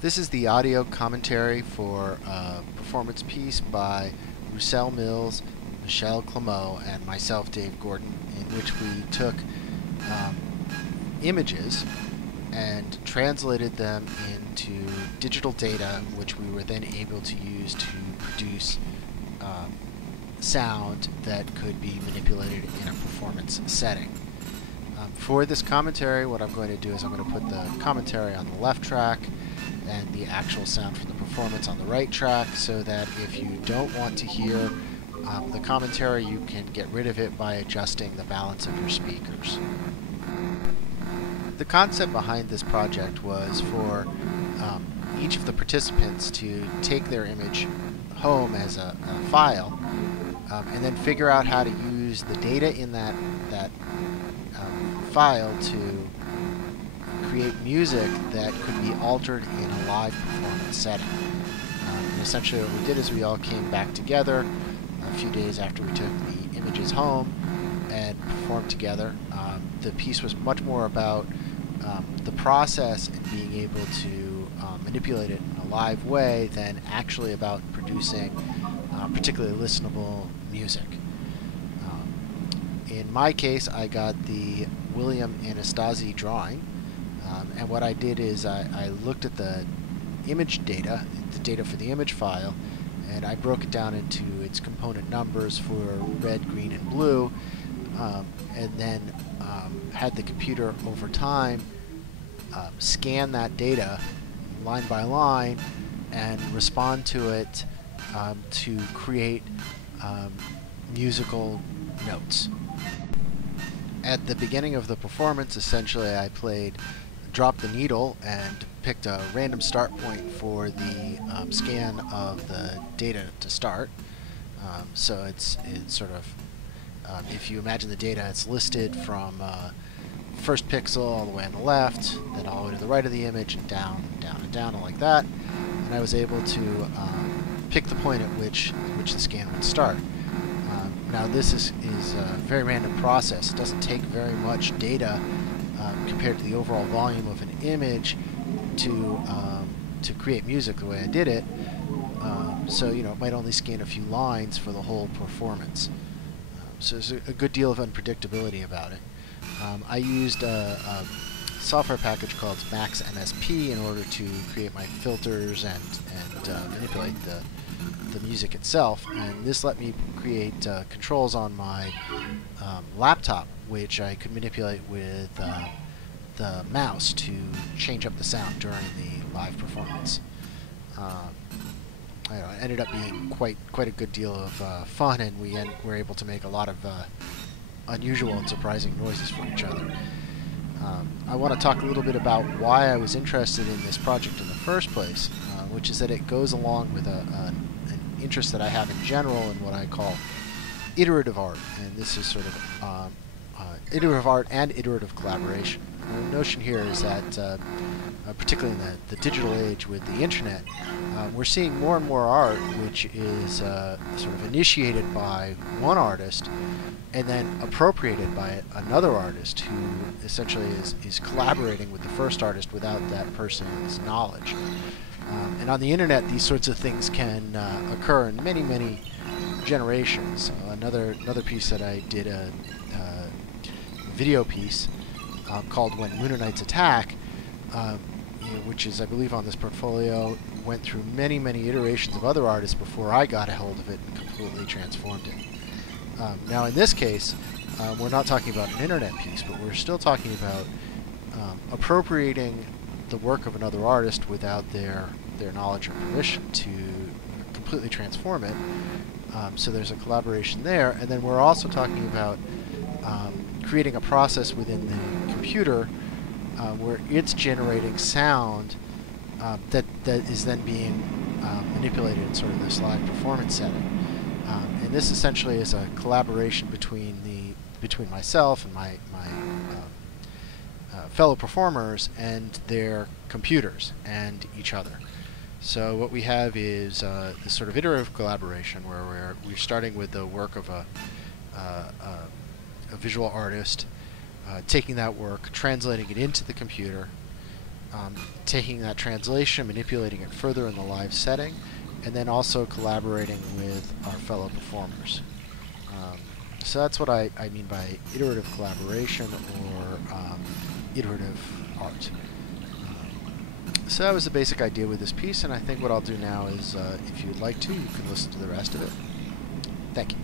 This is the audio commentary for a performance piece by Roussel Mills, Michelle Clément, and myself, Dave Gordon, in which we took images and translated them into digital data, which we were then able to use to produce sound that could be manipulated in a performance setting. For this commentary, what I'm going to do is I'm going to put the commentary on the left track and the actual sound from the performance on the right track, so that if you don't want to hear the commentary, you can get rid of it by adjusting the balance of your speakers. The concept behind this project was for each of the participants to take their image home as a file and then figure out how to use the data in that file to create music that could be altered in a live performance setting. And essentially what we did is we all came back together a few days after we took the images home and performed together. The piece was much more about the process and being able to manipulate it in a live way than actually about producing particularly listenable music. In my case, I got the William Anastasi drawing, and what I did is I looked at the image data, the data for the image file, and I broke it down into its component numbers for red, green, and blue, and then had the computer over time scan that data line by line and respond to it to create musical notes. At the beginning of the performance, essentially I played Drop the Needle and picked a random start point for the scan of the data to start. So it's sort of, if you imagine the data, it's listed from first pixel all the way on the left, then all the way to the right of the image, and down, down, and down, and like that. And I was able to pick the point at which the scan would start. Now this is a very random process. It doesn't take very much data compared to the overall volume of an image to create music the way I did it. So it might only scan a few lines for the whole performance. So there's a good deal of unpredictability about it. I used a software package called Max MSP in order to create my filters and manipulate the music itself, and this let me create controls on my laptop, which I could manipulate with the mouse to change up the sound during the live performance. It ended up being quite a good deal of fun, and we were able to make a lot of unusual and surprising noises for each other. I want to talk a little bit about why I was interested in this project in the first place, which is that it goes along with an interest that I have in general in what I call iterative art, and this is sort of iterative art and iterative collaboration. The notion here is that, particularly in the digital age with the internet, we're seeing more and more art which is sort of initiated by one artist and then appropriated by another artist who essentially is collaborating with the first artist without that person's knowledge. And on the internet, these sorts of things can occur in many generations. Another piece that I did, a video piece called When Lunar Knights Attack, which is, I believe, on this portfolio, went through many iterations of other artists before I got a hold of it and completely transformed it. Now in this case, we're not talking about an internet piece, but we're still talking about appropriating the work of another artist without their knowledge or permission to completely transform it. So there's a collaboration there, and then we're also talking about creating a process within the computer where it's generating sound that is then being manipulated in sort of this live performance setting. And this essentially is a collaboration between myself and my fellow performers and their computers and each other. So what we have is this sort of iterative collaboration where we're starting with the work of a visual artist, taking that work, translating it into the computer, taking that translation, manipulating it further in the live setting, and then also collaborating with our fellow performers. So that's what I mean by iterative collaboration or iterative art. So that was the basic idea with this piece, and I think what I'll do now is, if you'd like to, you can listen to the rest of it. Thank you.